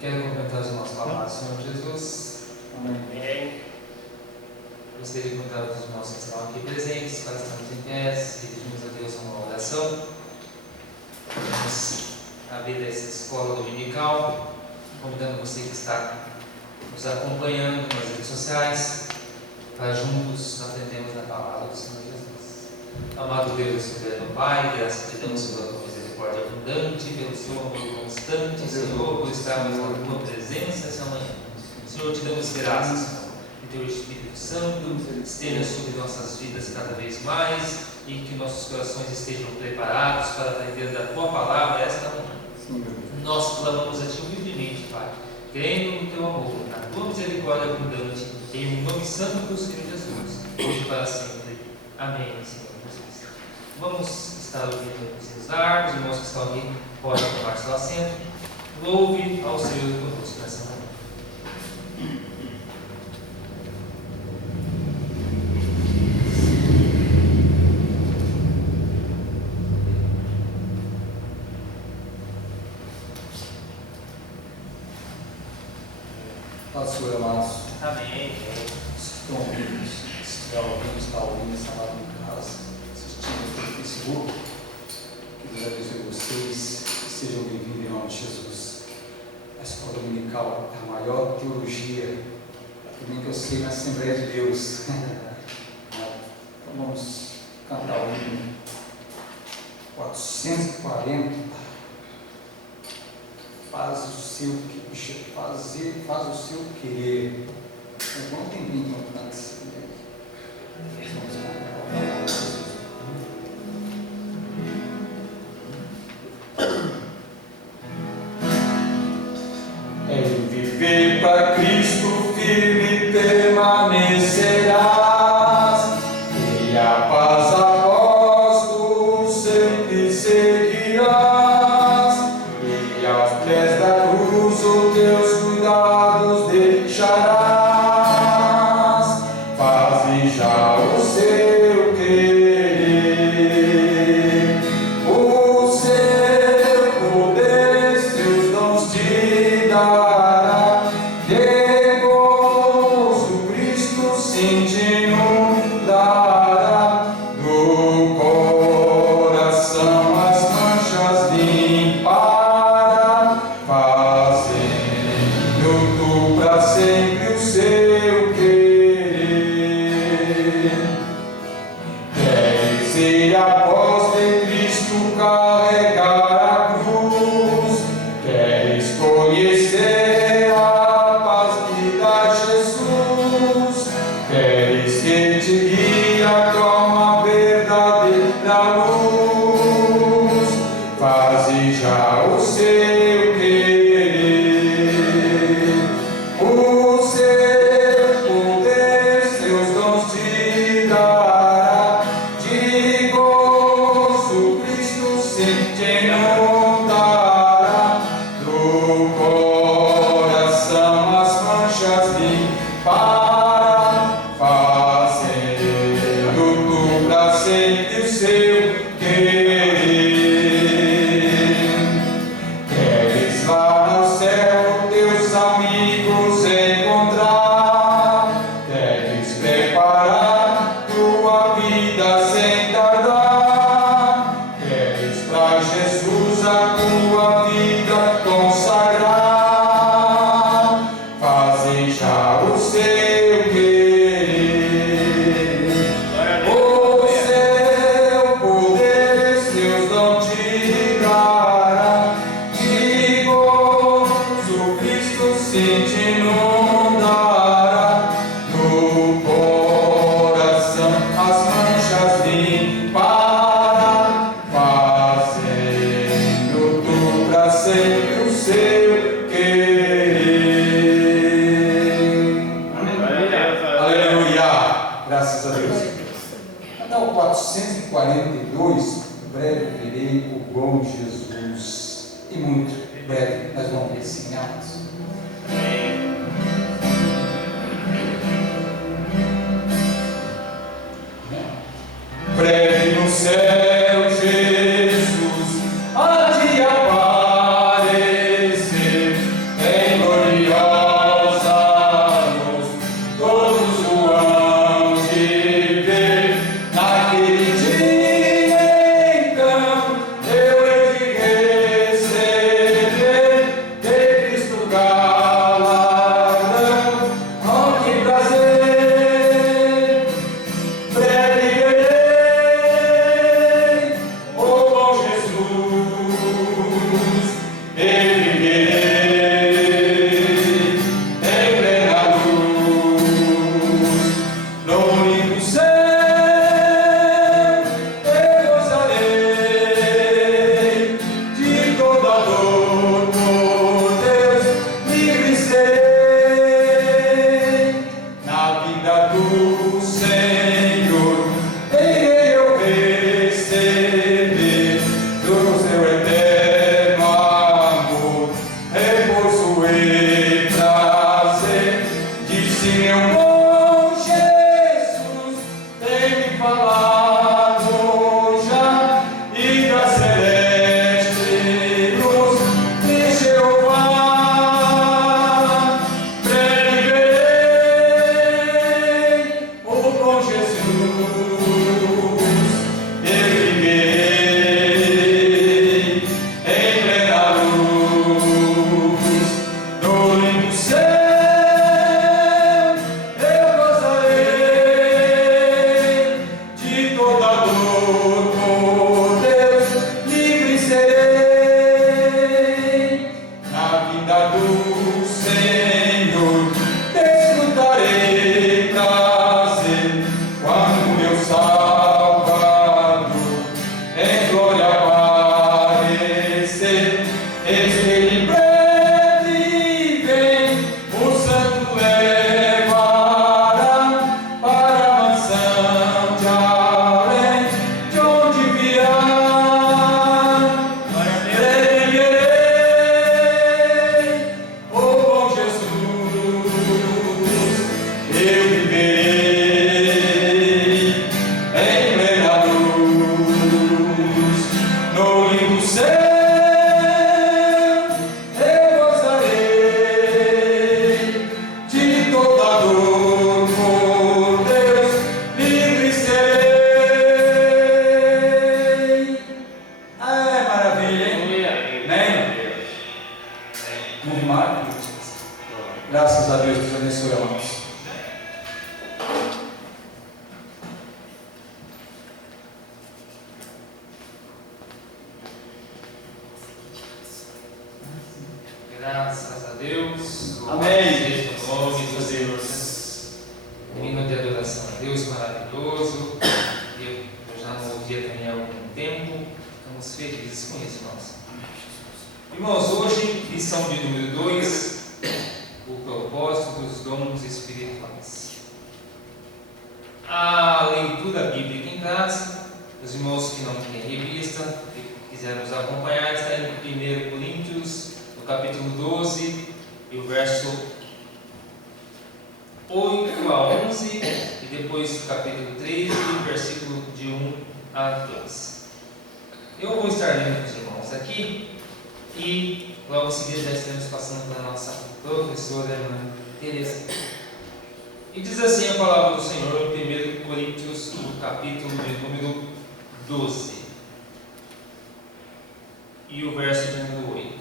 Quero cumprimentar os nossos amados Senhor Jesus. Amém. Gostaria de contar os irmãos que estão aqui presentes, para estarmos em pé, dirigimos a Deus uma oração. Vamos abrir essa escola dominical, convidando você que está nos acompanhando nas redes sociais, para juntos aprendermos a palavra do Senhor Jesus. Amado Deus e soberano Pai, graças te damos pela tua misericórdia abundante, pelo seu amor constante, Senhor, por estarmos na tua presença essa manhã. Senhor, te damos graças, Senhor, que teu Espírito Santo esteja sobre nossas vidas cada vez mais e que nossos corações estejam preparados para aprender da tua palavra esta manhã. Nós clamamos a ti humildemente, Pai, crendo no teu amor, na tua misericórdia abundante, em nome santo do Senhor Jesus, hoje e para sempre. Amém, Senhor Jesus. Vamos estar ouvindo os largos, os irmãos que estão aqui podem tomar seu assento. Louve ao Senhor conosco nessa manhã. Paz, Senhor amados. Amém. Estão ouvindo, está ouvindo essa live em casa, assistindo pelo Facebook. Que Deus abençoe vocês, que sejam bem-vindos em nome de Jesus. A escola dominical é a maior teologia, também que eu sei, na Assembleia de Deus. Então vamos cantar o hino 440. Faz o seu querer. É bom tempinho que eu canto assim, né? Vamos cantar. Em viver para Cristo firme permanecerás, e a paz apóstolo sempre seguirás, e aos pés da cruz os teus cuidados deixarás. Faze já o seu querer, o seu poder, seus dons te dará. De gozo Cristo sim te inundará, do coração as manchas limpará, fazendo tu pra sempre o seu querer. Queres ser após de Cristo carregar a cruz, queres conhecer a paz que dá Jesus, queres que te guie a uma verdadeira luz, faze já o seu querer, o seu poder, seus dons te dará. De gozo Cristo sim te inundará, do coração as manchas limpará, fazendo tu pra sempre o seu querer. Queres lá no céu teus amigos encontrar, queres preparar tua vida sem tardar, queres pra Jesus a tua vida consagrar, faze já o seu querer, o seu poder, seus dons te dará. De gozo Cristo sim te inundará, no coração as manchas limpará, fazendo tu pra sempre o seu querer. Aleluia! Graças a Deus. Até o 442, breve verei o bom Jesus. E muito breve nós vamos ver sim, amados. Breve no céu, Jesus há de aparecer em Graças a Deus, Deus abençoe, amados. Graças a Deus. Amém. Seja o nome do Deus. Um hino de adoração a Deus maravilhoso. Eu já não ouvia também há algum tempo. Estamos felizes com isso, irmãos. Irmãos, hoje, lição de número 2, o propósito dos dons espirituais. A leitura bíblica em casa, os irmãos que não têm revista, que quiserem nos acompanhar, está em 1 Coríntios, no capítulo 12, e o verso 8 a 11, e depois o capítulo 13, versículo de 1 a 2. Eu vou estar lendo com os irmãos aqui, e logo em seguida já estaremos passando para a nossa professora irmã Teresa. E diz assim a palavra do Senhor em 1 Coríntios, no capítulo de número 12, e o verso de número 8.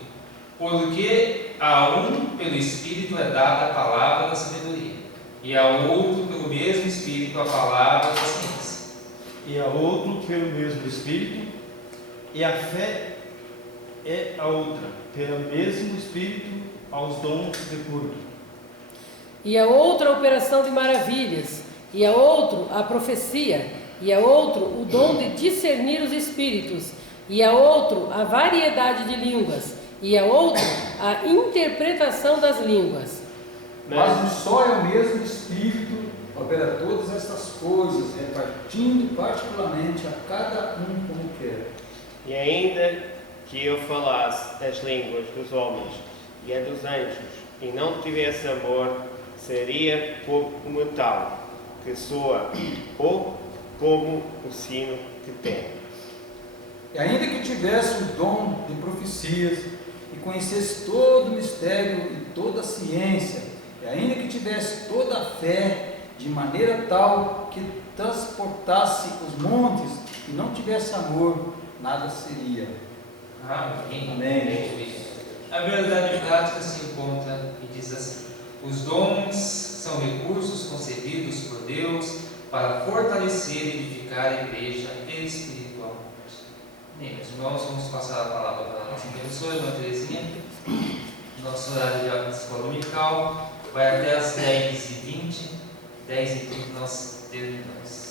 Porque a um pelo Espírito é dada a palavra da sabedoria, e a outro pelo mesmo Espírito a palavra da ciência, e a outro pelo mesmo Espírito, e a fé é a outra, pelo mesmo Espírito, aos dons de cura. E a outra a operação de maravilhas, e a outro a profecia, e a outro o dom de discernir os espíritos, e a outro a variedade de línguas, e a outro a interpretação das línguas. Mas um só é o mesmo Espírito, opera todas estas coisas, repartindo particularmente a cada um como quer. E ainda que eu falasse as línguas dos homens e a dos anjos, e não tivesse amor, seria como tal, que soa, ou como o sino que tem. E ainda que tivesse o dom de profecias, e conhecesse todo o mistério e toda a ciência, e ainda que tivesse toda a fé, de maneira tal que transportasse os montes, e não tivesse amor, nada seria. Amém. Amém. A verdade prática se encontra e diz assim: os dons são recursos concedidos por Deus para fortalecer e edificar a igreja espiritualmente. Bem, meus irmãos, vamos passar a palavra para a nossa professora, irmã Terezinha. Nosso horário de escola dominical vai até as 10h20. 10h20 nós terminamos.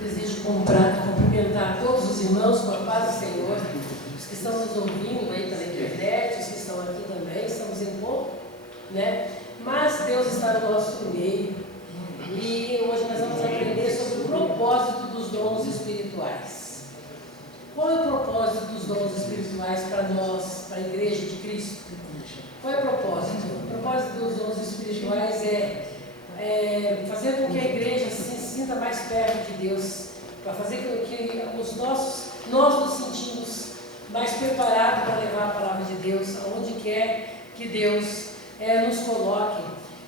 Desejo cumprimentar todos os irmãos com a paz do Senhor, os que estão nos ouvindo aí pela internet, os que estão aqui também, estamos em pouco, né? Mas Deus está no nosso meio e hoje nós vamos aprender sobre o propósito dos dons espirituais. Qual é o propósito dos dons espirituais para nós, para a Igreja de Cristo? Qual é o propósito? O propósito dos dons espirituais é fazer com que a igreja se sinta mais perto de Deus, para fazer com que nós nos sentimos mais preparados para levar a palavra de Deus aonde quer que Deus nos coloque.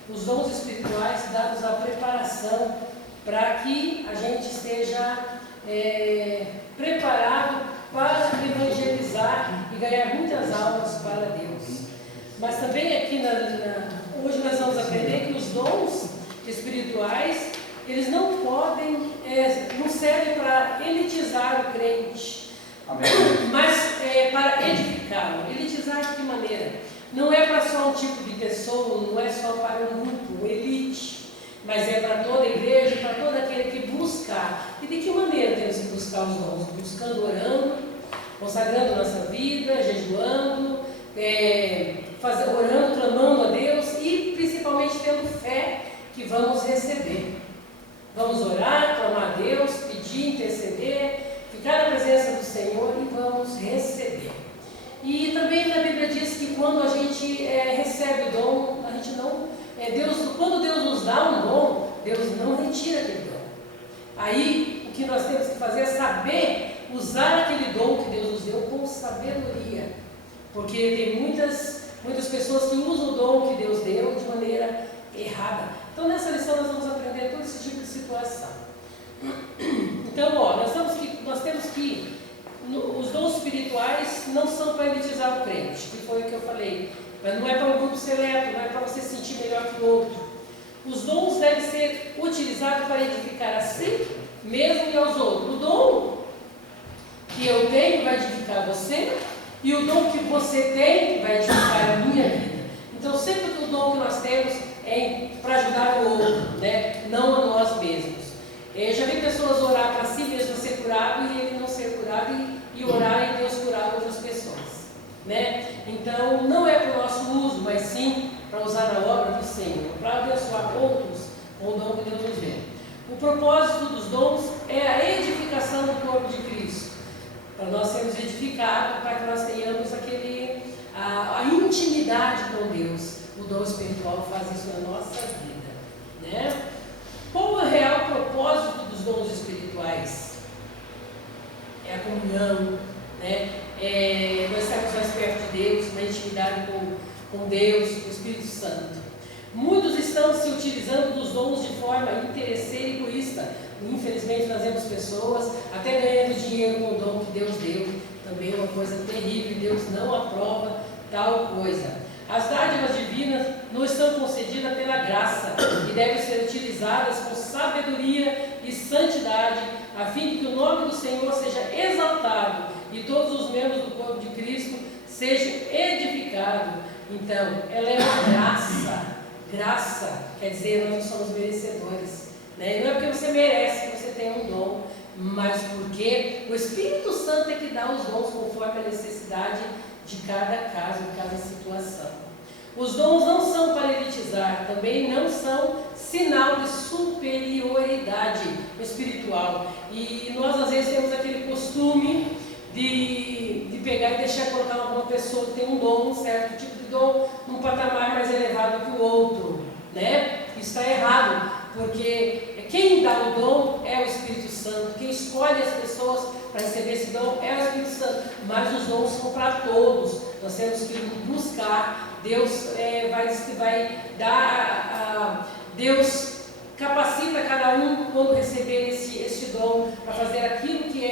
Os dons espirituais dão-nos a preparação para que a gente esteja preparado para evangelizar e ganhar muitas almas para Deus. Mas também aqui hoje nós vamos aprender que os dons espirituais, eles não podem, não servem para elitizar o crente, Amém. mas para edificá-lo. Elitizar de que maneira? Não é para só um tipo de pessoa, não é só para um grupo, elite, mas é para toda a igreja, para todo aquele que buscar. E de que maneira temos que buscar os dons? Buscando, orando, consagrando nossa vida, jejuando, orando, clamando a Deus e principalmente tendo fé que vamos receber. Vamos orar, clamar a Deus, pedir, interceder, ficar na presença do Senhor e vamos receber. E também na Bíblia diz que quando a gente recebe o dom, a gente não. Quando Deus nos dá um dom, Deus não retira aquele dom. Aí o que nós temos que fazer é saber usar aquele dom que Deus nos deu com sabedoria. Porque tem muitas pessoas que usam o dom que Deus deu de maneira errada. Então nessa lição nós vamos aprender todo esse tipo de situação. Então, nós temos que os dons espirituais não são para elitizar o crente, que foi o que eu falei. Não é para um grupo seleto, não é para você se sentir melhor que o outro. Os dons devem ser utilizados para edificar a si mesmo e aos outros. O dom que eu tenho vai edificar você e o dom que você tem vai edificar a minha vida. Então, sempre que o dom que nós temos é para ajudar o outro, né? Não a nós mesmos. Eu já vi pessoas orar para si mesmo ser curado e ele não ser curado e orar e Deus curar outras pessoas, né? Então, não é para o nosso uso, mas sim para usar na obra do Senhor, para abençoar outros com o dom que Deus nos deu. O propósito dos dons é a edificação do corpo de Cristo, para nós sermos edificados, para que nós tenhamos a intimidade com Deus. O dom espiritual faz isso na nossa vida, né? Qual é o real propósito dos dons espirituais? É a comunhão, né? Nós estarmos mais perto de Deus, na intimidade com Deus, com o Espírito Santo. Muitos estão se utilizando dos dons de forma interesseira e egoísta. Infelizmente nós vemos pessoas até ganhando dinheiro com o dom que Deus deu. Também é uma coisa terrível, Deus não aprova tal coisa. As dádivas divinas não estão concedidas pela graça e devem ser utilizadas com sabedoria e santidade, a fim de que o nome do Senhor seja exaltado e todos os membros do corpo de Cristo sejam edificados. Então, ela é uma graça. Graça quer dizer, nós não somos merecedores, né? Não é porque você merece que você tem um dom, mas porque o Espírito Santo é que dá os dons conforme a necessidade de cada caso, de cada situação. Os dons não são para elitizar, também não são sinal de superioridade espiritual. E nós às vezes temos aquele costume de pegar e deixar colocar uma pessoa que tem um dom, um certo tipo de dom, num patamar mais elevado que o outro, né? Isso está errado, porque quem dá o dom é o Espírito Santo, quem escolhe as pessoas para receber esse dom é o Espírito Santo, mas os dons são para todos, nós temos que buscar. Deus vai dar Deus capacita cada um quando receber esse dom para fazer aquilo que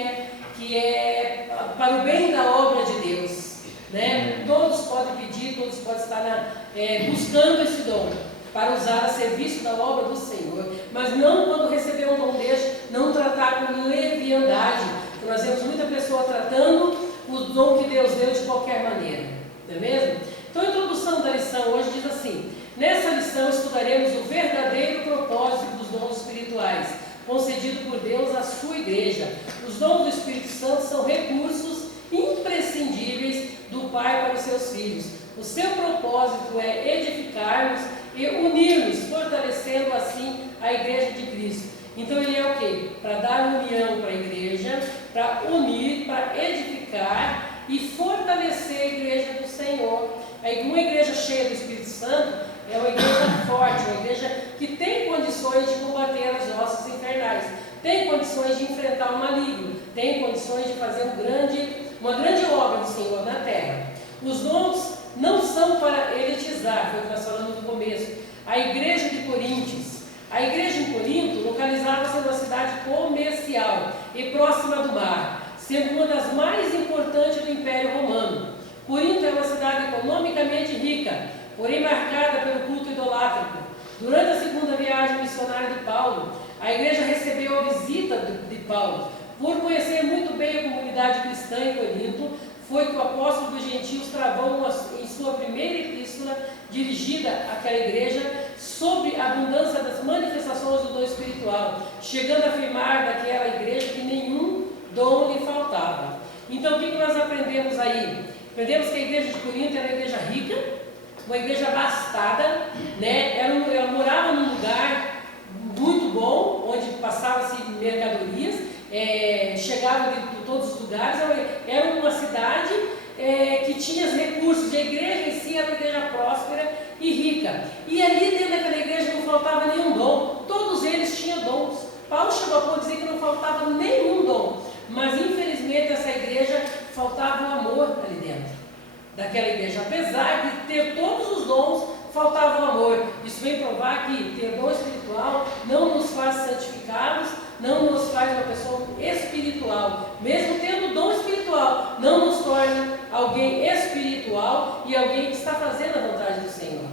é para o bem da obra de Deus, né? Todos podem pedir, todos podem estar buscando esse dom para usar a serviço da obra do Senhor, mas não quando receber um dom deste, não tratar com leviandade, porque nós vemos muita pessoa tratando o dom que Deus deu de qualquer maneira, não é mesmo? Então a introdução da lição hoje diz assim: nessa lição estudaremos o verdadeiro propósito dos dons espirituais, concedido por Deus à sua igreja. Os dons do Espírito Santo são recursos imprescindíveis do Pai para os seus filhos. O seu propósito é edificar-nos e unir-nos, fortalecendo assim a igreja de Cristo. Então ele é o quê? Para dar união para a igreja, para unir, para edificar e fortalecer a igreja do Senhor. Uma igreja cheia do Espírito Santo é uma igreja forte, uma igreja que tem condições de combater as hostes infernais, tem condições de enfrentar o maligno, tem condições de fazer uma grande obra do Senhor na terra. Os dons não são para elitizar, foi o que nós falamos no começo. A igreja de Coríntios, a igreja em Corinto localizava-se numa cidade comercial e próxima do mar, sendo uma das mais importantes do Império Romano. Corinto é uma cidade economicamente rica, porém marcada pelo culto idolátrico. Durante a segunda viagem missionária de Paulo, a igreja recebeu a visita de Paulo. Por conhecer muito bem a comunidade cristã em Corinto, foi que o apóstolo dos gentios travou em sua primeira epístola, dirigida àquela igreja, sobre a abundância das manifestações do dom espiritual, chegando a afirmar daquela igreja que nenhum dom lhe faltava. Então, o que nós aprendemos aí? Aprendemos que a igreja de Corinto era uma igreja rica, uma igreja abastada, né? Ela morava num lugar muito bom, onde passavam-se mercadorias, chegava de todos os lugares. Era uma cidade que tinha os recursos. A igreja em si era uma igreja próspera e rica. E ali dentro daquela igreja não faltava nenhum dom. Todos eles tinham dons. Paulo chegou a ponto de dizer que não faltava nenhum dom. Mas infelizmente essa igreja faltava o amor ali dentro daquela igreja. Apesar de ter todos os dons, faltava o amor. Isso vem provar que ter dom espiritual não nos faz santificados, não nos faz uma pessoa espiritual. Mesmo tendo dom espiritual, não nos torna alguém espiritual e alguém que está fazendo a vontade do Senhor.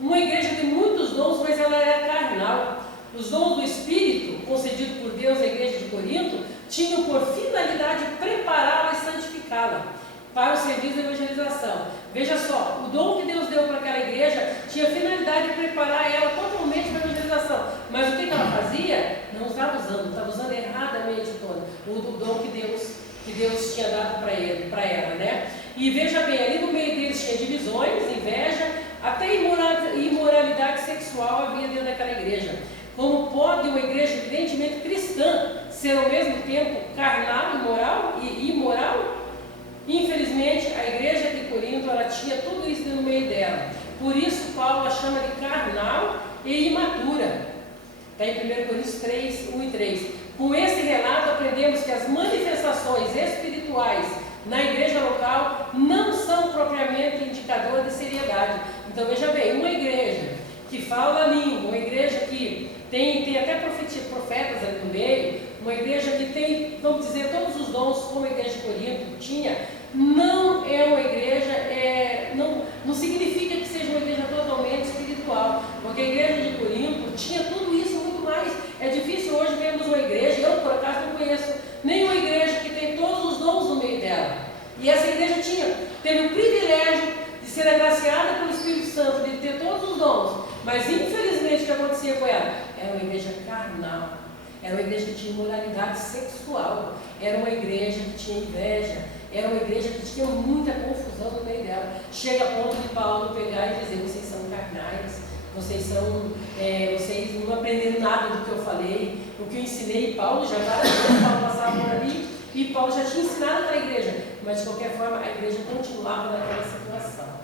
Uma igreja tem muitos dons, mas ela era carnal. Os dons do Espírito, concedidos por Deus à igreja de Corinto, tinham por finalidade prepará-la e santificá-la para o serviço da evangelização. Veja só, o dom que Deus deu para aquela igreja tinha a finalidade de preparar ela totalmente para a evangelização. Mas o que ela fazia? Não estava usando erradamente o dom que Deus tinha dado para ela, né? E veja bem, ali no meio deles tinha divisões, inveja, até imoralidade sexual havia dentro daquela igreja. Como pode uma igreja evidentemente cristã ser ao mesmo tempo carnal, imoral? Infelizmente, a igreja de Corinto, ela tinha tudo isso no meio dela. Por isso, Paulo a chama de carnal e imatura. Está em 1 Coríntios 3, 1 e 3. Com esse relato, aprendemos que as manifestações espirituais na igreja local não são propriamente indicador de seriedade. Então, veja bem, uma igreja que fala a língua, uma igreja que tem até profetas ali no meio, uma igreja que tem, vamos dizer, todos os dons, como a igreja de Corinto tinha, não é uma igreja, não significa que seja uma igreja totalmente espiritual, porque a igreja de Corinto tinha tudo isso e muito mais. É difícil hoje vermos uma igreja, eu por acaso não conheço nenhuma igreja que tem todos os dons no meio dela. E essa igreja teve o privilégio de ser agraciada pelo Espírito Santo, de ter todos os dons, mas infelizmente o que acontecia com ela? Era uma igreja carnal, era uma igreja que tinha imoralidade sexual, era uma igreja que tinha inveja, era uma igreja que tinha muita confusão no meio dela. Chega a ponto de Paulo pegar e dizer: vocês são carnais, vocês não aprenderam nada do que eu falei, o que eu ensinei. Paulo já várias vezes Paulo passava por ali e Paulo já tinha ensinado para a igreja, mas de qualquer forma a igreja continuava naquela situação.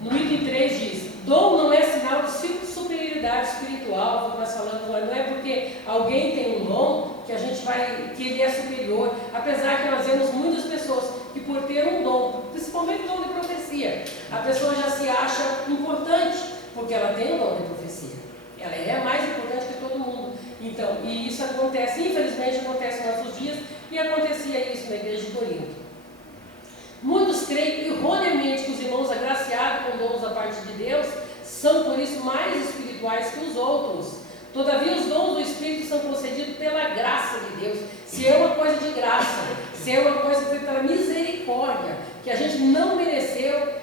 No item 3 diz: dom não é sinal de superioridade espiritual, como nós falamos, não é porque alguém tem um dom que ele é superior, apesar que nós vemos muitas pessoas que por ter um dom, principalmente o dom de profecia, a pessoa já se acha importante, porque ela tem o dom de profecia. Ela é mais importante que todo mundo. Então, e isso acontece, infelizmente acontece nos nossos dias, e acontecia isso na igreja de Corinto. Muitos creem erroneamente que os irmãos agraciados com dons da parte de Deus são por isso mais espirituais que os outros. Todavia, os dons do Espírito são concedidos pela graça de Deus. Se é uma coisa de graça, se é uma coisa que foi pela misericórdia, que a gente não mereceu,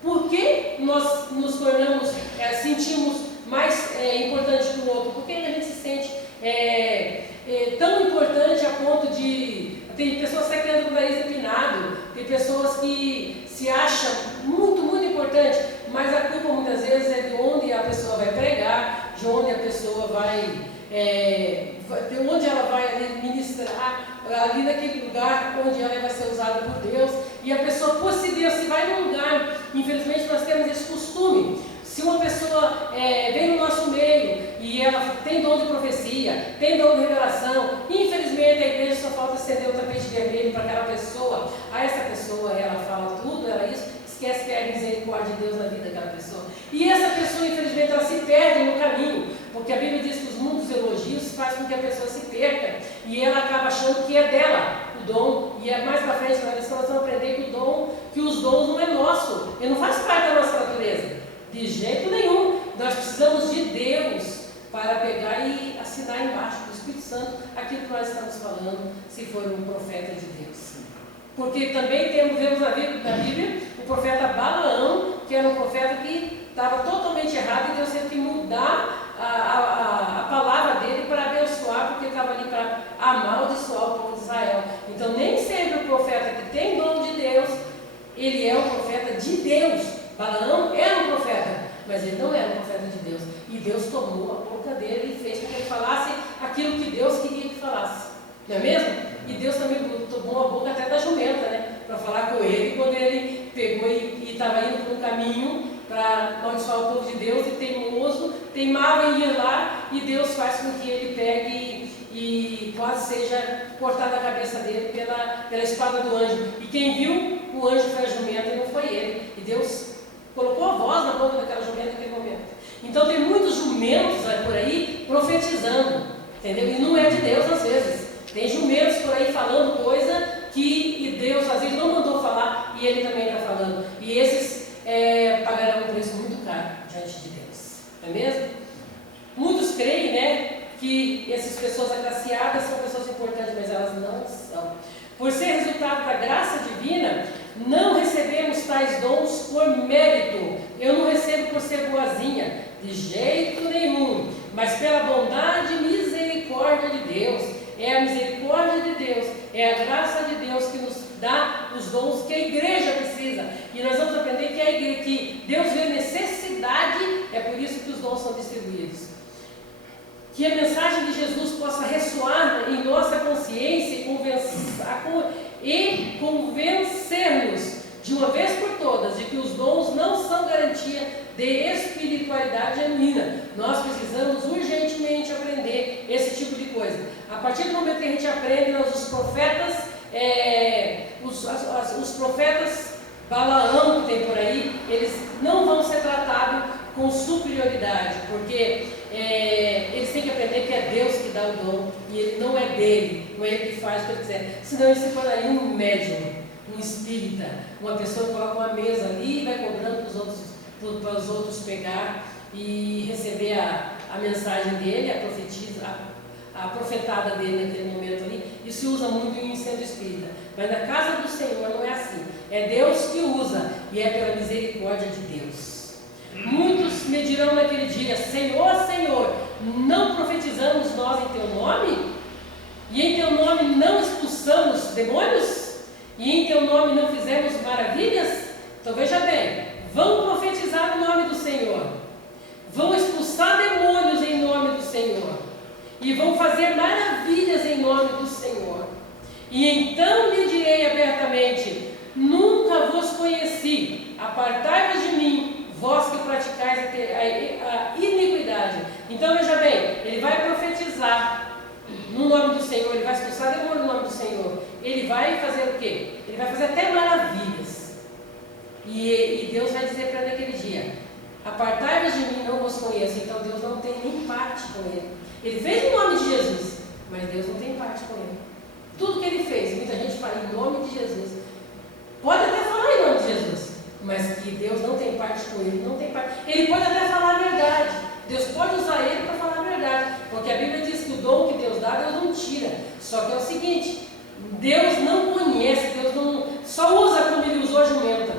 por que nós nos tornamos, sentimos mais importante que o outro? Por que a gente se sente tão importante a ponto de... Tem pessoas que estão criando o nariz empinado, tem pessoas que se acham muito, muito importante, mas a culpa muitas vezes é de onde a pessoa vai pregar, de onde a pessoa vai, de onde ela vai ministrar, ali naquele lugar onde ela vai ser usada por Deus. E a pessoa, por se Deus, se vai num lugar, infelizmente nós temos esse costume. Se uma pessoa vem no nosso meio e ela tem dom de profecia, tem dom de revelação, infelizmente a igreja só falta acender o tapete vermelho para aquela pessoa. Essa pessoa, ela fala tudo, ela isso, esquece que é a misericórdia de Deus na vida daquela pessoa. E essa pessoa, infelizmente, ela se perde no caminho, porque a Bíblia diz que os muitos elogios fazem com que a pessoa se perca, e ela acaba achando que é dela o dom, e mais para frente nós vamos aprender que os dons não é nosso, ele não faz parte da nossa natureza. De jeito nenhum. Nós precisamos de Deus para pegar e assinar embaixo do Espírito Santo aquilo que nós estamos falando, se for um profeta de Deus. Porque também vemos na Bíblia o profeta Balaão, que era um profeta que estava totalmente errado, e Deus teve que mudar a palavra dele para abençoar, porque estava ali para amaldiçoar o povo de Israel. Então nem sempre o profeta que tem dom de Deus, ele é um profeta de Deus. Balaão era um profeta, mas ele não era um profeta de Deus. E Deus tomou a boca dele e fez com que ele falasse aquilo que Deus queria que falasse. Não é mesmo? E Deus também tomou a boca até da jumenta, né? Para falar com ele, quando ele pegou e estava indo por um caminho para amaldiçoar o povo de Deus, e teimoso, teimava em ir lá, e Deus faz com que ele pegue e quase seja cortada a cabeça dele pela espada do anjo. E quem viu o anjo foi a jumenta e não foi ele. E Deus colocou a voz na boca daquela jumenta naquele momento. Então tem muitos jumentos por aí profetizando, entendeu? E não é de Deus às vezes. Tem jumentos por aí falando coisa que Deus às vezes não mandou falar, e ele também está falando. E esses pagarão um preço muito caro diante de Deus. Não é mesmo? Muitos creem, né, que essas pessoas agraciadas são pessoas importantes, mas elas não são. Por ser resultado da graça divina, não recebemos tais dons por mérito. Eu não recebo por ser boazinha, de jeito nenhum, mas pela bondade e misericórdia de Deus. É a misericórdia de Deus, é a graça de Deus que nos dá os dons que a igreja precisa. E nós vamos aprender que Deus vê necessidade, é por isso que os dons são distribuídos. Que a mensagem de Jesus possa ressoar em nossa consciência e convencer-nos de uma vez por todas de que os dons não são garantia de espiritualidade genuína. Nós precisamos urgentemente aprender esse tipo de coisa. A partir do momento que a gente aprende, os profetas Balaão que tem por aí, eles não vão ser tratados com superioridade, porque eles têm que aprender que é Deus que dá o dom, e ele não é dele, não é ele que faz o que ele quiser. Senão ele se tornaria um médium, um espírita, uma pessoa que coloca uma mesa ali e vai cobrando para os outros pegar e receber a mensagem dele, a profetada dele naquele momento ali. Isso se usa muito em sendo espírita, mas na casa do Senhor não é assim. É Deus que usa, e é pela misericórdia de Deus. Muitos me dirão naquele dia: Senhor, Senhor, não profetizamos nós em teu nome? E em teu nome não expulsamos demônios? E em teu nome não fizemos maravilhas? Então veja bem, vão profetizar no nome do Senhor, vão expulsar demônios em nome do Senhor, e vão fazer maravilhas em nome do Senhor. E então lhe direi abertamente: nunca vos conheci, apartai-vos de mim, vós que praticais a iniquidade. Então veja bem, ele vai profetizar no nome do Senhor, ele vai expulsar demônio no nome do Senhor, ele vai fazer o quê? Ele vai fazer até maravilhas. E Deus vai dizer para ele naquele dia: apartai-vos de mim, não vos conheço. Então Deus não tem nem parte com ele. Ele fez em nome de Jesus, mas Deus não tem parte com ele. Tudo que ele fez, muita gente fala em nome de Jesus. Pode até falar em nome de Jesus, mas que Deus não tem parte com ele, não tem parte. Ele pode até falar a verdade. Deus pode usar ele para falar a verdade, porque a Bíblia diz que o dom que Deus dá, Deus não tira. Só que é o seguinte, Deus não conhece, Deus não só usa como ele usou a jumenta.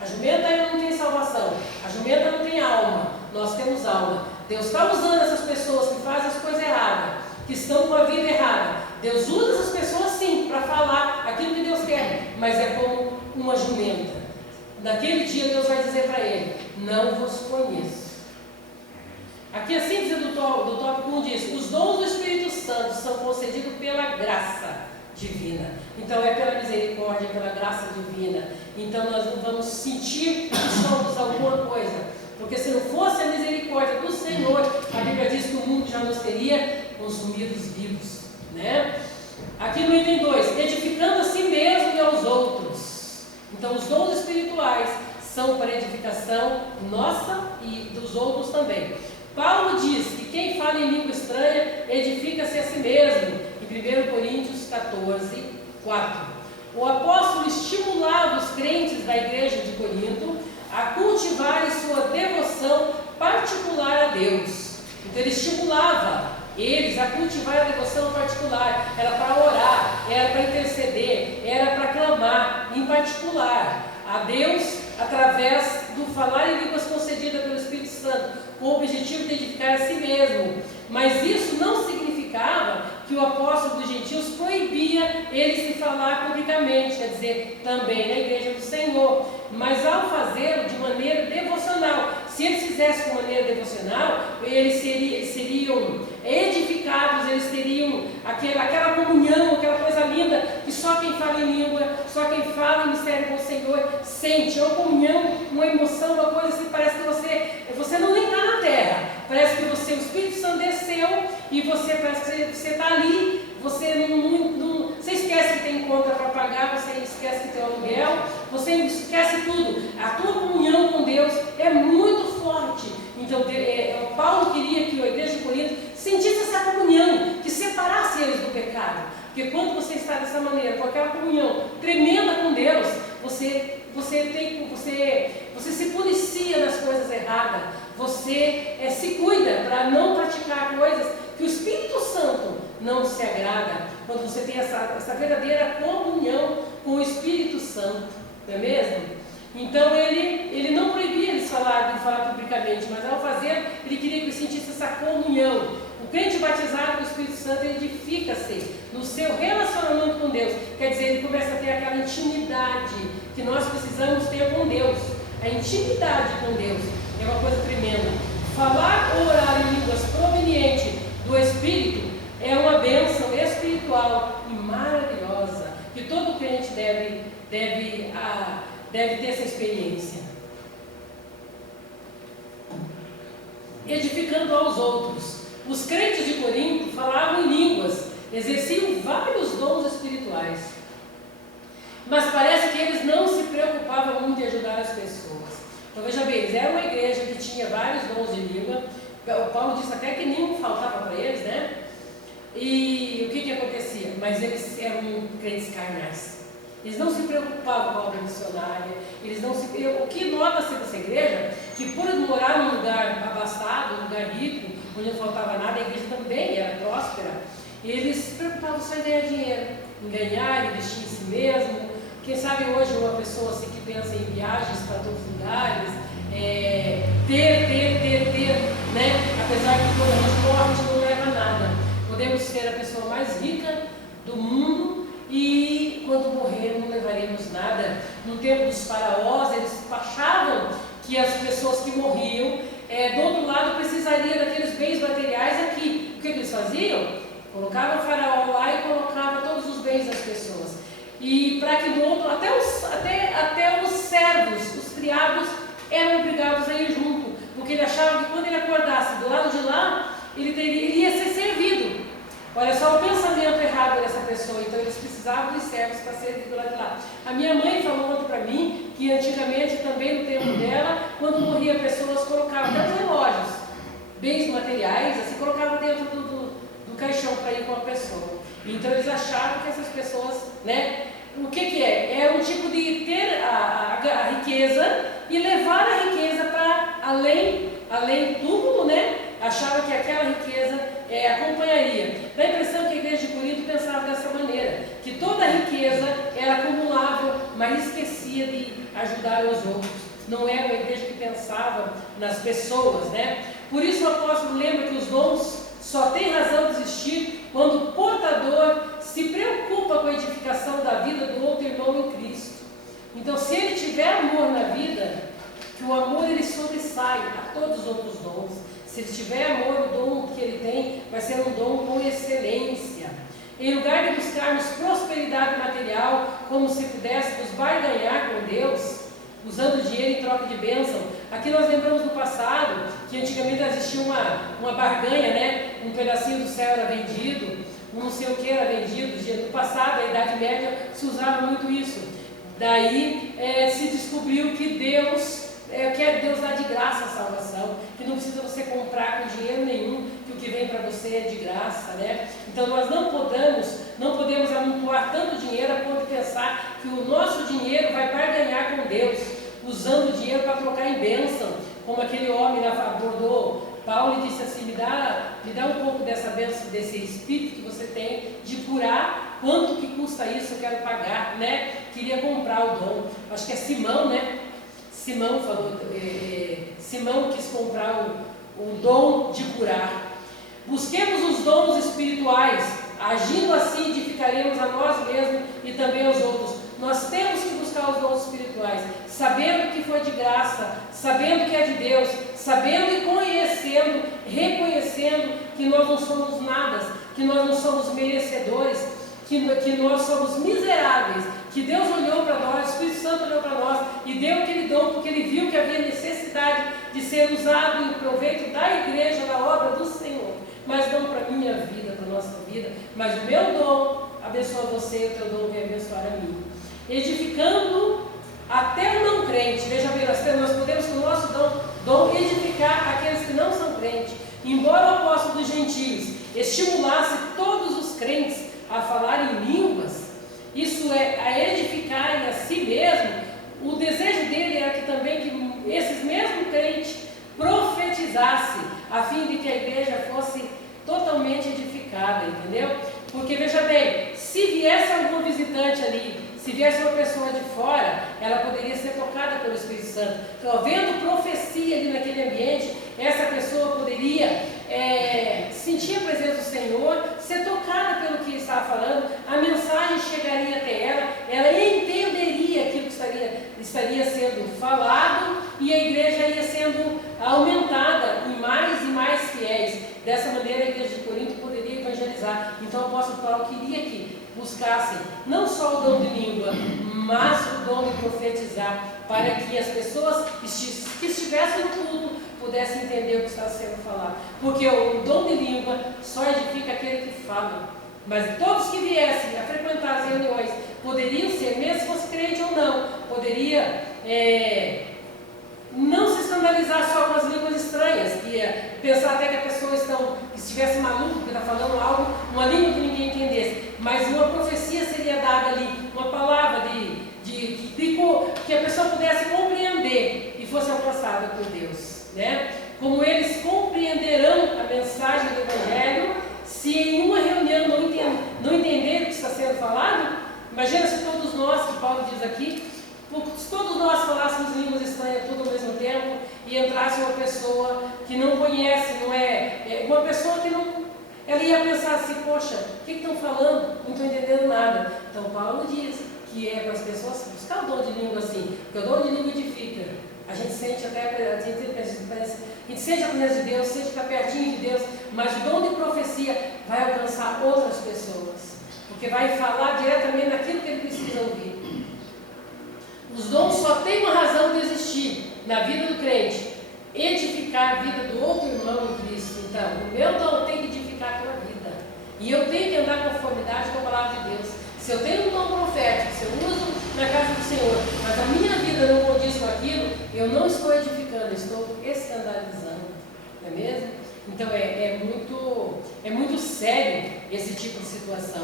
A jumenta ainda não tem salvação, a jumenta não tem alma, nós temos alma. Deus está usando essas pessoas que fazem as coisas erradas, que estão com a vida errada. Deus usa essas pessoas sim para falar aquilo que Deus quer, mas é como uma jumenta. Naquele dia Deus vai dizer para ele: não vos conheço. Aqui a síntese do tópico 1 diz: os dons do Espírito Santo são concedidos pela graça divina. Então é pela misericórdia, pela graça divina. Então nós não vamos sentir que somos alguma coisa, porque se não fosse a misericórdia do Senhor, a Bíblia diz que o mundo já nos teria consumidos vivos, né? Aqui no item 2, edificando a si mesmo e aos outros. Então os dons espirituais são para edificação nossa e dos outros também. Paulo diz que quem fala em língua estranha edifica-se a si mesmo, em 1 Coríntios 14, 4. O apóstolo estimulava os crentes da igreja de Corinto a cultivarem sua devoção particular a Deus. Então ele estimulava eles a cultivar a devoção particular. Era para orar, era para interceder, era para clamar em particular a Deus através do falar em línguas concedida pelo Espírito Santo, com o objetivo de edificar a si mesmo. Mas isso não significava que o apóstolo dos gentios proibia eles de falar publicamente, quer dizer, também na igreja do Senhor, mas ao fazê-lo de maneira devocional. Se eles fizessem de maneira devocional, eles seriam edificados, eles teriam aquela comunhão, aquela coisa linda, que só quem fala em língua, só quem fala em mistério com o Senhor sente. É uma comunhão, uma emoção, uma coisa assim, parece que você não nem está na terra, parece que o Espírito Santo desceu e você parece que você está ali, você você esquece que tem conta para pagar, você esquece que tem aluguel, você esquece tudo. A tua comunhão com Deus é muito forte. Então Paulo queria que a igreja de Corinto sentisse essa comunhão, que separasse eles do pecado. Porque quando você está dessa maneira, com aquela comunhão tremenda com Deus, você se policia nas coisas erradas, você se cuida para não praticar coisas que o Espírito Santo não se agrada. Quando você tem essa verdadeira comunhão com o Espírito Santo, não é mesmo? Então ele não proibia eles de falar publicamente, mas ao fazer, ele queria que eles sentissem essa comunhão. O crente batizado com o Espírito Santo edifica-se no seu relacionamento com Deus. Quer dizer, ele começa a ter aquela intimidade que nós precisamos ter com Deus. A intimidade com Deus é uma coisa tremenda. Falar ou orar em línguas proveniente do Espírito é uma bênção espiritual e maravilhosa, que todo crente deve ter essa experiência. Edificando aos outros. Os crentes de Corinto falavam em línguas, exerciam vários dons espirituais, mas parece que eles não se preocupavam muito em ajudar as pessoas. Então veja bem, eles eram uma igreja que tinha vários dons de língua. O Paulo disse até que nenhum faltava para eles, né? E o que acontecia? Mas eles eram crentes carnais. Eles não se preocupavam com a obra missionária. O que nota-se dessa igreja, que por morar num lugar abastado, um lugar rico, onde não faltava nada, a igreja também era próspera, eles se preocupavam só em ganhar dinheiro, em ganhar, investir em si mesmo. Quem sabe hoje uma pessoa assim, que pensa em viagens para todos os lugares, ter, né? Apesar que quando a gente morre, a gente não leva nada. Podemos ser a pessoa mais rica do mundo e quando morrer não levaremos nada. No tempo dos faraós, eles achavam que as pessoas que morriam, do outro lado, precisaria daqueles bens materiais aqui. O que eles faziam? Colocavam o faraó lá e colocavam todos os bens das pessoas. E para que do outro, até os servos, os criados, eram obrigados a ir junto, porque ele achava que quando ele acordasse do lado de lá, ele ia ser servido. Olha só o pensamento errado dessa pessoa. Então eles precisavam de servos para servir do lado de lá. A minha mãe falou ontem para para mim que antigamente também no tempo dela, quando morria pessoas, colocavam até os relógios, bens materiais, assim, colocavam dentro do caixão para ir com a pessoa. Então eles achavam que essas pessoas, né? O que é? É um tipo de ter a riqueza e levar a riqueza para além do túmulo, né? Achava que aquela riqueza acompanharia. Dá a impressão que a igreja de Corinto pensava dessa maneira, que toda a riqueza era acumulável, mas esquecia de ajudar os outros. Não era uma igreja que pensava nas pessoas, né? Por isso o apóstolo lembra que os dons só têm razão de existir quando o portador se preocupa com a edificação da vida do outro irmão em Cristo. Então, se ele tiver amor na vida, que o amor ele sobressai a todos os outros dons. Se ele tiver amor, o dom que ele tem vai ser um dom com excelência. Em lugar de buscarmos prosperidade material, como se pudéssemos barganhar com Deus, usando dinheiro em troca de bênção. Aqui nós lembramos do passado, que antigamente existia uma barganha, né? Um pedacinho do céu era vendido, um não sei o que era vendido. No passado, na Idade Média, se usava muito isso. Daí se descobriu que Deus dá de graça a salvação, que não precisa você comprar com dinheiro nenhum, que o que vem para você é de graça, né? Então nós não podemos amontoar tanto dinheiro a ponto de pensar que o nosso dinheiro vai barganhar com Deus, usando o dinheiro para trocar em bênção, como aquele homem lá abordou Paulo e disse assim: me dá um pouco dessa bênção, desse espírito que você tem de curar, quanto que custa isso, eu quero pagar, né? Queria comprar o dom. Acho que é Simão, né? Simão falou, Simão quis comprar o dom de curar. Busquemos os dons espirituais, agindo assim edificaremos a nós mesmos e também aos outros. Nós temos que buscar os dons espirituais, sabendo que foi de graça, sabendo que é de Deus, sabendo e conhecendo, reconhecendo que nós não somos nada, que nós não somos merecedores, que nós somos miseráveis, que Deus olhou para nós, o Espírito Santo olhou para nós e deu aquele dom porque Ele viu que havia necessidade de ser usado em proveito da igreja, da obra do Senhor, mas não para a minha vida, para a nossa vida, mas o meu dom abençoa você e o teu dom vem abençoar a mim. Edificando até o não crente. Veja bem, nós podemos com o nosso dom edificar aqueles que não são crentes. Embora o apóstolo dos gentios estimulasse todos os crentes a falar em línguas, isso é, a edificarem a si mesmo, o desejo dele era que também que esses mesmos crentes profetizassem, a fim de que a igreja fosse totalmente edificada, entendeu? Porque veja bem, se viesse algum visitante ali, se viesse uma pessoa de fora, ela poderia ser tocada pelo Espírito Santo. Então, havendo profecia ali naquele ambiente, essa pessoa poderia sentir a presença do Senhor, ser tocada pelo que ele estava falando, a mensagem chegaria até ela entenderia aquilo que estaria sendo falado e a igreja ia sendo aumentada em mais e mais fiéis. Dessa maneira, a igreja de Corinto poderia evangelizar. Então, o apóstolo Paulo queria que buscassem não só o dom de língua, mas o dom de profetizar, para que as pessoas que estivessem no culto pudessem entender o que está sendo falado. Porque o dom de língua só edifica aquele que fala. Mas todos que viessem a frequentar as reuniões poderiam ser, mesmo se fosse crente ou não, poderia não se escandalizar só com as línguas estranhas, pensar até que a pessoa estivesse maluca, porque está falando algo, uma língua que ninguém entendesse, mas uma profecia seria dada ali, uma palavra que a pessoa pudesse compreender e fosse alcançada por Deus, né? Como eles compreenderão a mensagem do Evangelho se em uma reunião não entenderem o que está sendo falado? Imagina se todos nós, que Paulo diz aqui, se todos nós falássemos línguas estranhas tudo ao mesmo tempo e entrasse uma pessoa que não conhece, uma pessoa que não, ela ia pensar assim: poxa, o que estão falando? Não estou entendendo nada. Então Paulo diz que é para as pessoas buscar o dom de língua assim, porque o dom de língua edifica. A gente sente até, a gente sente a presença de Deus, sente que está pertinho de Deus, mas o dom de profecia vai alcançar outras pessoas, porque vai falar diretamente naquilo que ele precisa ouvir. Os dons só têm uma razão de existir na vida do crente: edificar a vida do outro irmão em Cristo. Então, o meu dom tem que edificar a tua vida. E eu tenho que andar conformidade com a palavra de Deus. Se eu tenho um dom profético, se eu uso na casa do Senhor, mas a minha eu não estou edificando, eu estou escandalizando, não é mesmo? Então é muito sério esse tipo de situação.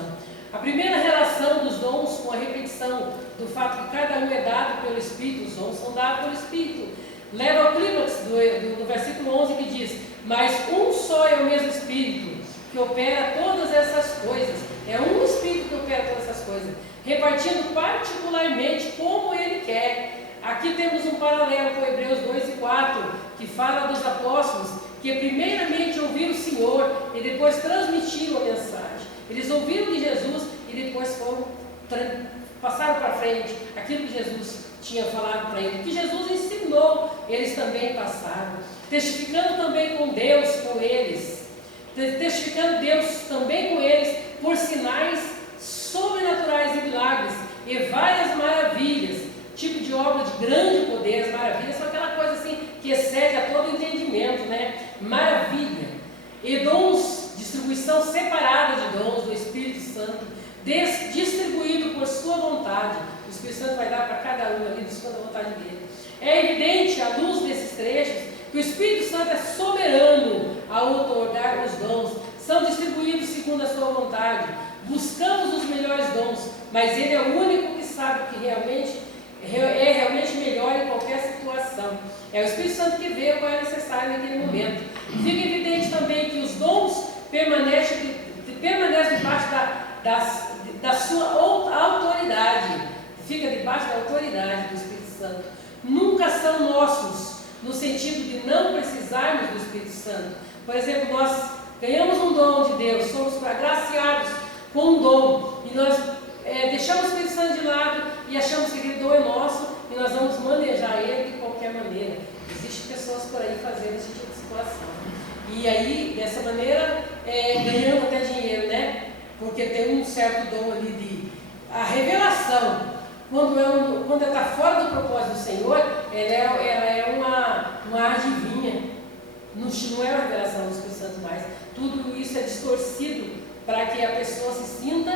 A primeira relação dos dons com a repetição do fato que cada um é dado pelo Espírito, os dons são dados pelo Espírito, leva ao clímax do versículo 11 que diz: mas um só é o mesmo Espírito que opera todas essas coisas. É um Espírito que opera todas essas coisas, repartindo particularmente como Ele quer. Aqui temos um paralelo com Hebreus 2 e 4, que fala dos apóstolos que primeiramente ouviram o Senhor e depois transmitiram a mensagem. Eles ouviram de Jesus e depois passaram para frente aquilo que Jesus tinha falado para eles. O que Jesus ensinou, eles também passaram. Testificando também com Deus, com eles. Testificando Deus também com eles por sinais sobrenaturais e milagres e várias maravilhas. Tipo de obra de grande poder, as maravilhas são aquela coisa assim que excede a todo entendimento, né? Maravilha. E dons, distribuição separada de dons do Espírito Santo, distribuído por sua vontade. O Espírito Santo vai dar para cada um ali, segundo a vontade dele. É evidente, à luz desses trechos, que o Espírito Santo é soberano ao outorgar os dons. São distribuídos segundo a sua vontade. Buscamos os melhores dons, mas Ele é o único que sabe o que é realmente melhor em qualquer situação. É o Espírito Santo que vê qual é necessário naquele momento. Fica evidente também que os dons permanecem debaixo da sua autoridade. Fica debaixo da autoridade do Espírito Santo. Nunca são nossos, no sentido de não precisarmos do Espírito Santo. Por exemplo, nós ganhamos um dom de Deus, somos agraciados com um dom, e nós deixamos o Espírito Santo de lado e achamos que aquele dom é nosso e nós vamos manejar ele de qualquer maneira. Existem pessoas por aí fazendo esse tipo de situação. E aí, dessa maneira, ganhando até dinheiro, né? Porque tem um certo dom ali de... A revelação, quando está fora do propósito do Senhor, ela é uma adivinha. Não é uma revelação do Espírito Santo mais. Tudo isso é distorcido para que a pessoa se sinta...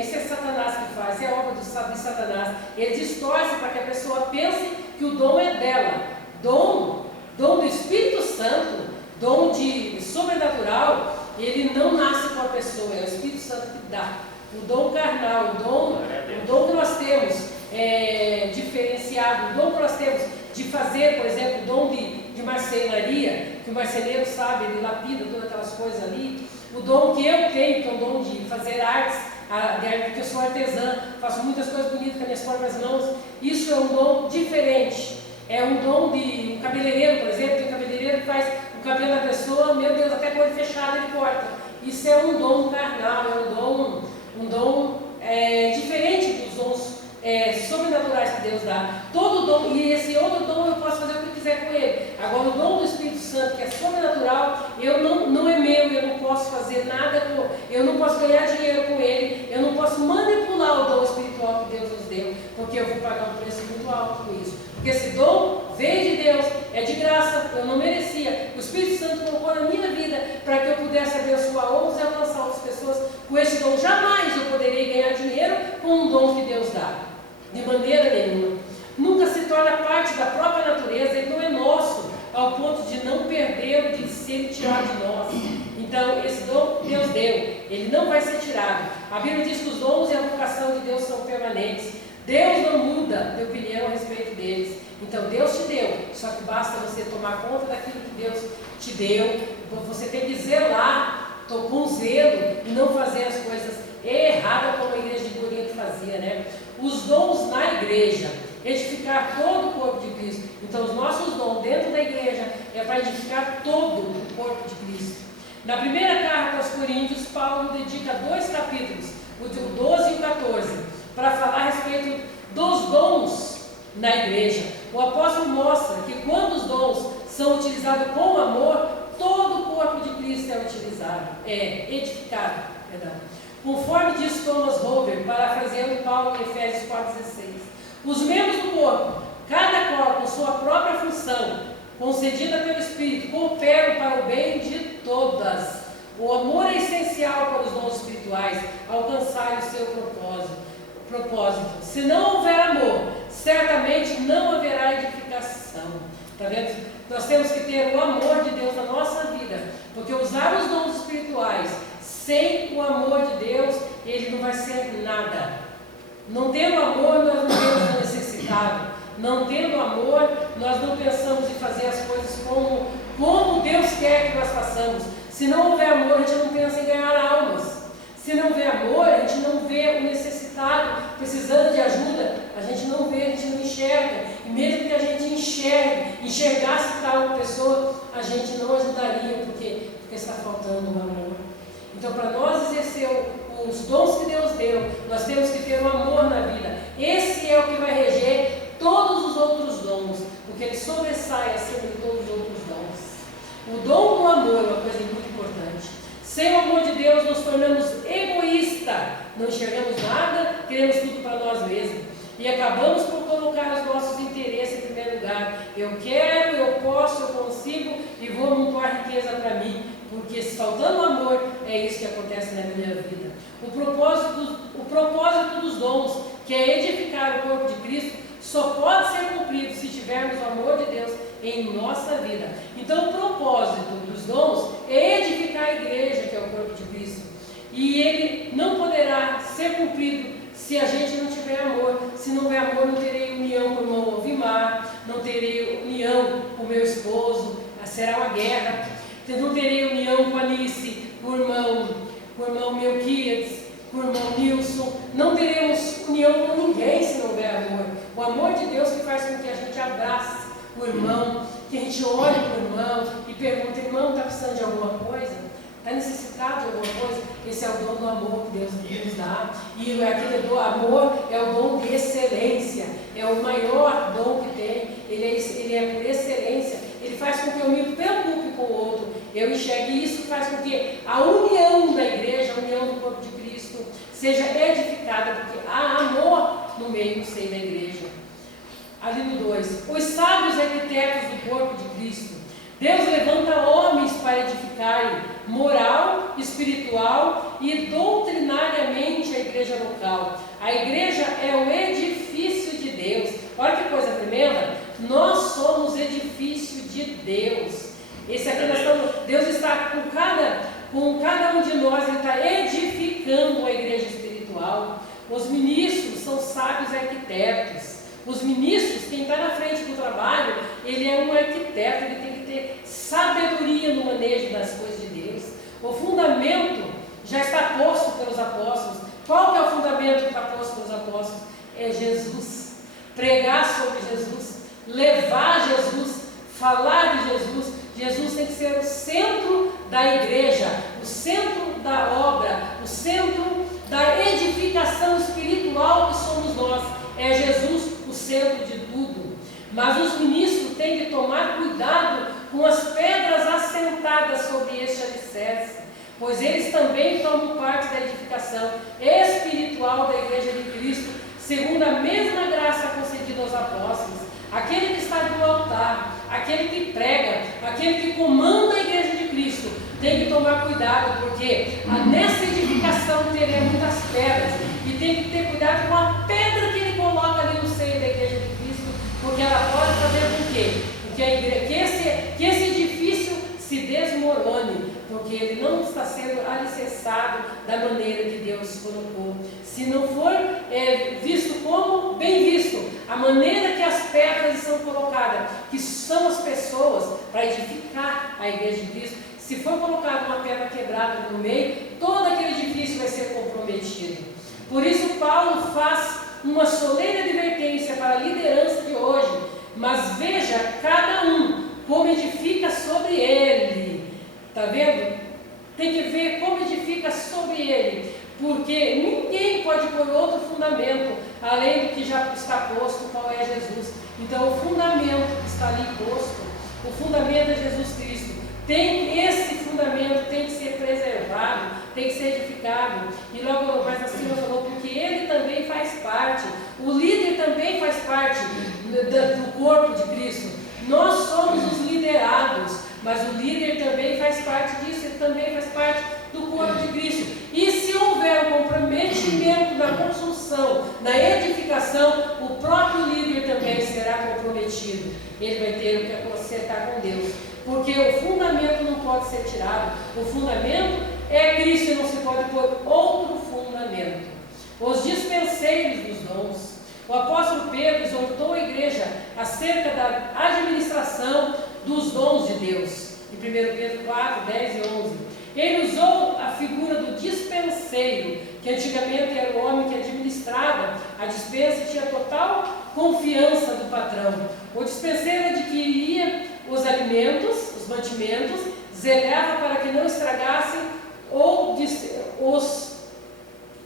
isso é Satanás que faz, é obra de Satanás. Ele distorce para que a pessoa pense que o dom é dela. Dom do Espírito Santo, dom de sobrenatural, ele não nasce com a pessoa, é o Espírito Santo que dá. O dom carnal, o dom que nós temos diferenciado, o dom que nós temos de fazer, por exemplo, o dom de marcenaria, que o marceneiro sabe, ele lapida todas aquelas coisas ali. O dom que eu tenho, que é o dom de fazer artes, porque eu sou artesã, faço muitas coisas bonitas com as minhas próprias mãos. Isso é um dom diferente. É um dom de um cabeleireiro, por exemplo, tem um cabeleireiro que faz o cabelo da pessoa, meu Deus, até com o olho fechado ele corta. Isso é um dom carnal, é um dom diferente dos dons sobrenaturais que Deus dá. Todo dom, e esse outro dom eu posso fazer o que quiser com ele. Agora o dom do Espírito Santo, que é sobrenatural, não é meu, eu não posso fazer nada com, eu não posso ganhar dinheiro com ele, eu não posso manipular o dom espiritual que Deus nos deu, porque eu vou pagar um preço muito alto com isso. Porque esse dom veio de Deus, é de graça, eu não merecia. O Espírito Santo colocou na minha vida para que eu pudesse abençoar outros e alcançar outras pessoas. Com esse dom jamais eu poderei ganhar dinheiro com um dom que Deus dá. De maneira nenhuma. Nunca se torna parte da própria natureza, ele não é nosso, ao ponto de não perdê-lo, de ser tirado de nós. Então, esse dom Deus deu, ele não vai ser tirado. A Bíblia diz que os dons e a vocação de Deus são permanentes. Deus não muda de opinião a respeito deles. Então, Deus te deu, só que basta você tomar conta daquilo que Deus te deu. Você tem que zelar, com zelo, e não fazer as coisas erradas como a igreja de Corinto fazia, né? Os dons na igreja, edificar todo o corpo de Cristo. Então, os nossos dons dentro da igreja é para edificar todo o corpo de Cristo. Na primeira carta aos Coríntios, Paulo dedica 2 capítulos, o 12 e o 14, para falar a respeito dos dons na igreja. O apóstolo mostra que quando os dons são utilizados com amor, todo o corpo de Cristo é utilizado, é edificado, perdão. Conforme diz Thomas Hover, parafraseando Paulo em Efésios 4,16, os membros do corpo, cada qual com sua própria função, concedida pelo Espírito, cooperam para o bem de todas. O amor é essencial para os dons espirituais alcançarem o seu propósito. Se não houver amor, certamente não haverá edificação. edificação. Está vendo? Nós temos que ter o amor de Deus na nossa vida, porque usar os dons espirituais sem o amor de Deus, ele não vai ser nada. Não tendo amor, nós não temos o necessitado. Não tendo amor, nós não pensamos em fazer as coisas como Deus quer que nós façamos. Se não houver amor, a gente não pensa em ganhar almas. Se não vê amor, a gente não vê o necessitado precisando de ajuda, a gente não vê, a gente não enxerga. E mesmo que a gente enxergasse tal pessoa, a gente não ajudaria, porque está faltando o amor. Então, para nós exercer os dons que Deus deu, nós temos que ter um amor na vida. Esse é o que vai reger todos os outros dons, porque ele sobressai acima de todos os outros dons. O dom do amor é uma coisa muito importante. Sem o amor de Deus, nos tornamos egoístas, não enxergamos nada, queremos tudo para nós mesmos. E acabamos por colocar os nossos interesses em primeiro lugar. Eu quero, eu posso, eu consigo e vou montar riqueza para mim. Porque se faltando amor, é isso que acontece na minha vida. O propósito dos dons, que é edificar o corpo de Cristo, só pode ser cumprido se tivermos o amor de Deus em nossa vida. Então o propósito dos dons é edificar a igreja, que é o corpo de Cristo. E ele não poderá ser cumprido se a gente não tiver amor. Se não houver amor, não terei união com o irmão Ovimar, não terei união com o meu esposo, será uma guerra. Não terei união com a Alice, com o irmão Melquiades, com o irmão Nilson. Não teremos união com ninguém se não houver amor. O amor de Deus que faz com que a gente abrace o irmão, que a gente olhe para o irmão e pergunte: irmão, está precisando de alguma coisa? Está necessitado de alguma coisa? Esse é o dom do amor que Deus nos dá. E aquele do amor é o dom de excelência. É o maior dom que tem. Ele é por excelência. Ele faz com que eu me preocupe com o outro. Eu enxergue isso, faz com que a união da igreja, a união do corpo de Cristo, seja edificada, porque há amor no meio do seio da igreja. Ali no 2. Os sábios arquitetos do corpo de Cristo. Deus levanta homens para edificarem moral, espiritual e doutrinariamente a igreja local. A igreja é o edifício de Deus. Olha que coisa tremenda. Nós somos edifício de Deus. Esse aqui nós estamos, Deus está com cada um de nós, Ele está edificando a igreja espiritual. Os ministros são sábios arquitetos. Os ministros, quem está na frente do trabalho, ele é um arquiteto, ele tem que ter sabedoria no manejo das coisas de Deus. O fundamento já está posto pelos apóstolos. Qual que é o fundamento que está posto pelos apóstolos? É Jesus. Pregar sobre Jesus, levar Jesus, falar de Jesus. Jesus tem que ser o centro da igreja, o centro da obra, o centro da edificação espiritual que somos nós. É Jesus o centro de tudo. Mas os ministros têm que tomar cuidado com as pedras assentadas sobre este alicerce, pois eles também tomam parte da edificação espiritual da igreja de Cristo, segundo a mesma graça concedida aos apóstolos. Aquele que está no altar, aquele que prega, aquele que comanda a igreja de Cristo, tem que tomar cuidado, porque nessa edificação terá muitas pedras, e tem que ter cuidado com a pedra que ele coloca ali no seio da igreja de Cristo, porque ela pode fazer com que esse edifício se desmorone, porque ele não está sendo alicerçado da maneira que Deus colocou. Se não for visto como bem visto, a maneira que as pedras são colocadas, que são as pessoas para edificar a igreja de Cristo, se for colocada uma pedra quebrada no meio, todo aquele edifício vai ser comprometido. Por isso Paulo faz uma solene advertência para a liderança de hoje: mas veja cada um como edifica sobre ele. Está vendo? Tem que ver como edifica sobre ele, porque ninguém pode pôr outro fundamento além do que já está posto, qual é Jesus. Então o fundamento que está ali posto, o fundamento é Jesus Cristo. Esse fundamento tem que ser preservado, tem que ser edificado. E logo mais acima falou, porque ele também faz parte, o líder também faz parte do corpo de Cristo. Nós somos os liderados, mas o líder também faz parte disso, ele também faz parte do corpo de Cristo. E se houver um comprometimento na construção, na edificação, o próprio líder também será comprometido comprometido, ele vai ter que acertar com Deus. Porque o fundamento não pode ser tirado. O fundamento é Cristo e não se pode pôr outro fundamento. Os dispenseiros dos dons. O apóstolo Pedro exortou a igreja acerca da administração dos dons de Deus. Em 1 Pedro 4, 10 e 11. Ele usou a figura do dispenseiro, que antigamente era o homem que administrava a dispensa e tinha total confiança do patrão. O dispenseiro adquiria os alimentos, os mantimentos, zelava para que não estragassem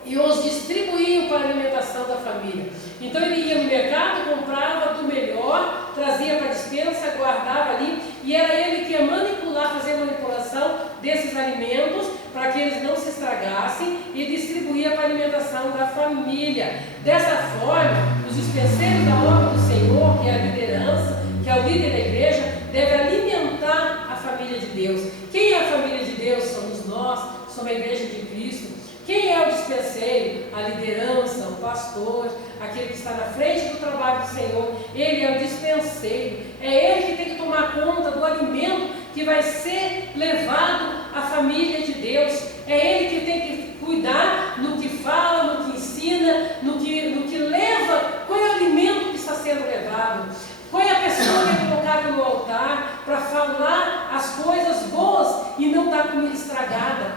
e os distribuíam para a alimentação da família. Então ele ia no mercado, comprava do melhor, trazia para a dispensa, guardava ali, e era ele que ia manipular, fazer a manipulação desses alimentos para que eles não se estragassem e distribuía para a alimentação da família. Dessa forma, os dispenseiros da obra do Senhor, que é a liderança, que é o líder da igreja, deve alimentar a família de Deus. Quem é a família de Deus? Somos nós, somos a igreja de Cristo. Quem é o dispenseiro? A liderança, o pastor, aquele que está na frente do trabalho do Senhor. Ele é o dispenseiro. É ele que tem que tomar conta do alimento que vai ser levado à família de Deus. É ele que tem que cuidar no que fala, no que ensina, no que leva. Qual é o alimento que está sendo levado? Qual é a pessoa que é colocada no altar para falar as coisas boas e não dar comida estragada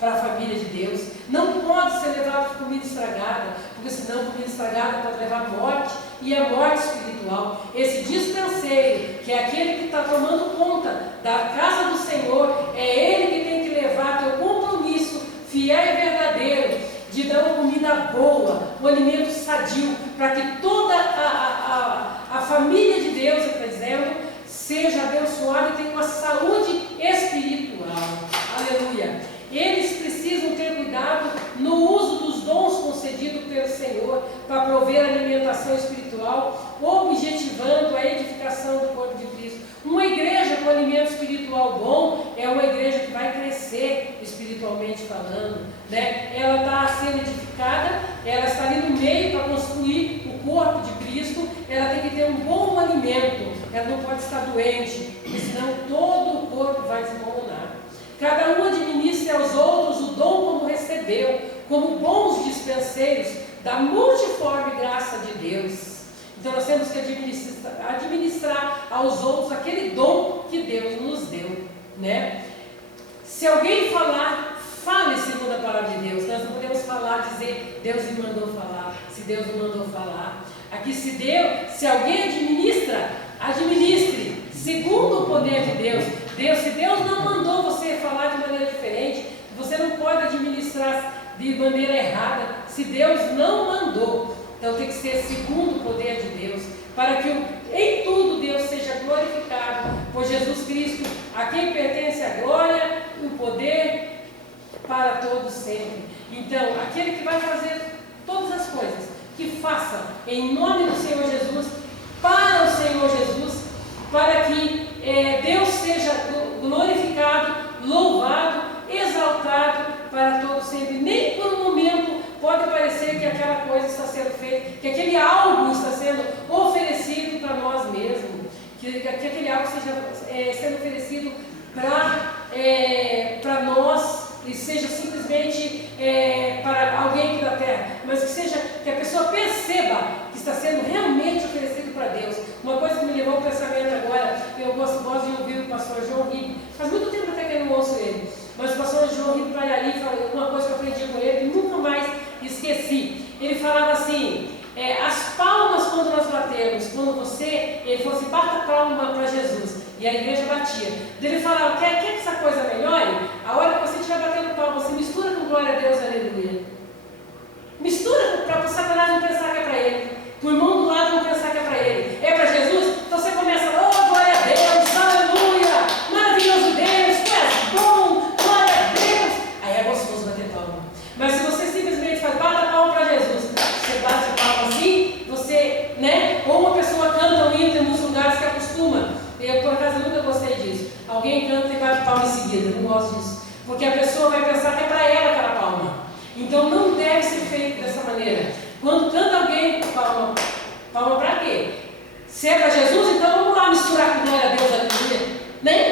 para a família de Deus? Não pode ser levado comida estragada, porque senão comida estragada pode levar à morte, e a morte espiritual. Esse dispenseiro, que é aquele que está tomando conta da casa do Senhor, é ele que tem que levar teu compromisso fiel e verdadeiro de dar uma comida boa, um alimento sadio, para que toda a família de Deus, eu estou dizendo, seja abençoada e tenha uma saúde espiritual. Aleluia! Eles precisam ter cuidado no uso dos dons concedidos pelo Senhor para prover alimentação espiritual, objetivando a edificação do corpo de Cristo. Uma igreja com alimento espiritual bom é uma igreja que vai crescer espiritualmente falando, né? Ela está sendo edificada, ela está ali no meio para construir o corpo de Cristo, ela tem que ter um bom alimento, ela não pode estar doente, senão todo o corpo vai desmoronar. Cada um administra aos outros o dom como recebeu, como bons dispenseiros da multiforme graça de Deus. Então nós temos que administrar aos outros aquele dom que Deus nos deu, né? Se alguém falar, fale segundo a palavra de Deus. Nós não podemos falar, dizer Deus me mandou falar, se Deus não mandou falar. Aqui se alguém administre segundo o poder de Deus. Se Deus não mandou você falar de maneira diferente, você não pode administrar de maneira errada, se Deus não mandou. Então tem que ser segundo o poder de Deus, para que em tudo Deus seja glorificado por Jesus Cristo, a quem pertence a glória e o poder para todos sempre. Então, aquele que vai fazer todas as coisas, que faça em nome do Senhor Jesus, para o Senhor Jesus, para que Deus seja glorificado, louvado, exaltado para todos sempre. Nem por um momento pode parecer que aquela coisa está sendo feita, que aquele algo está sendo oferecido para nós mesmos, que aquele algo esteja sendo oferecido para nós e seja simplesmente para alguém aqui da terra, mas que a pessoa perceba que está sendo realmente oferecido para Deus. Uma coisa que me levou ao pensamento agora, eu gosto de ouvir o pastor João Ribe, faz muito tempo até que eu não ouço ele, mas o pastor João Ribe para ali falou uma coisa que eu aprendi com ele e nunca mais esqueci. Ele falava assim, as palmas quando nós batemos, ele falou assim, bata palma para Jesus, e a igreja batia. Ele falava, quer que essa coisa melhore? A hora que você estiver batendo palma, você mistura com glória a Deus, aleluia. Mistura para o Satanás não pensar que é para ele, para o irmão do lado não pensar que é para ele, é para Jesus. Então você começa, oh glória a Deus, aleluia, maravilhoso Deus, tu és bom, glória a Deus. Aí é gostoso bater palma. Mas se você simplesmente faz, bata palma para Jesus, você bate palma assim, você, né? Ou uma pessoa canta um hino, tem muitos lugares que acostuma. Eu, por acaso, nunca gostei disso. Alguém canta e bate palma em seguida, eu não gosto disso. Porque a pessoa vai pensar que é para ela aquela palma. Então não deve ser feito dessa maneira. Quando canta alguém, palma para quê? Se é para Jesus, então vamos lá misturar com glória a Deus, aleluia. Nem